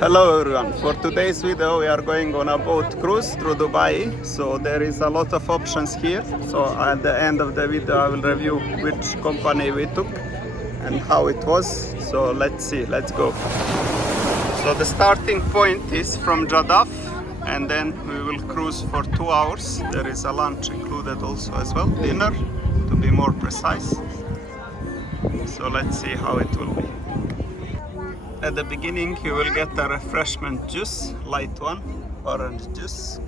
Hello everyone, for today's video we are going on a boat cruise through Dubai. So there is a lot of options here. So at the end of the video I will review which company we took and how it was. So let's see, let's go. So the starting point is from Jeddah and then we will cruise for 2 hours. There is a lunch included also as well, dinner to be more precise. So let's see how it will be. At the beginning you will get a refreshment juice, light one, orange juice.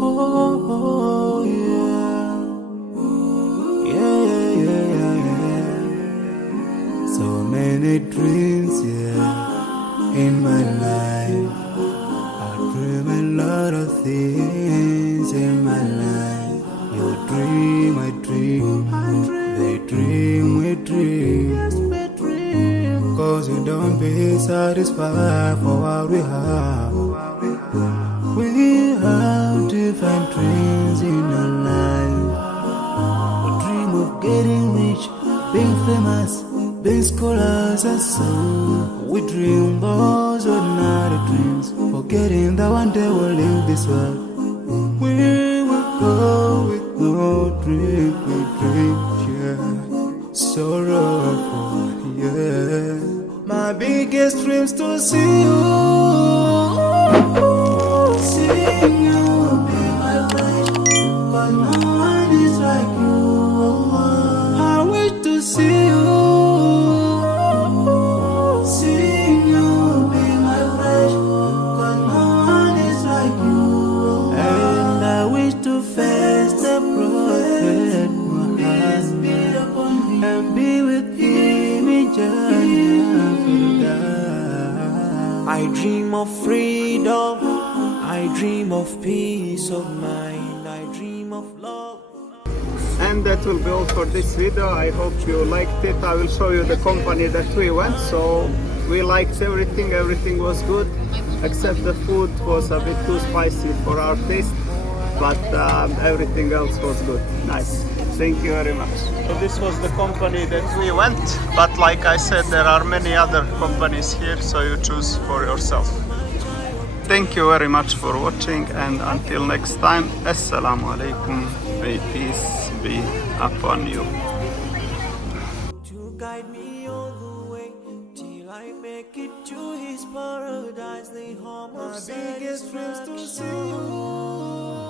oh, yeah. Yeah, yeah, yeah, yeah. So many dreams, yeah, in my life. I dream a lot of things in my life. You dream, I dream. They dream, we dream. Cause we don't be satisfied for what we have. We have different dreams in our life. We dream of getting rich, being famous, being scholars and so. We dream those ordinary dreams, forgetting that one day we'll leave this world. We will go with no dream, we dream, yeah. Sorrowful, yeah. My biggest dreams to see you, seeing you be my life. Cause no one is like you. I wish to see you, seeing you be my flesh. Cause no one is like you. And I wish to face the prophet Muhammad and be with him in Jannah. I dream of freedom, I dream of peace of mind, I dream of love. And that will be all for this video. I hope you liked it. I will show you the company that we went. So we liked everything, everything was good, except the food was a bit too spicy for our taste, but everything else was good. Nice. Thank you very much. So this was the company that we went, but like I said, there are many other companies here, so you choose for yourself. Thank you very much for watching, and until next time, Assalamu alaikum. May peace be upon you. To guide me all the way till I make it to his paradise, the home of my biggest dreams to see you.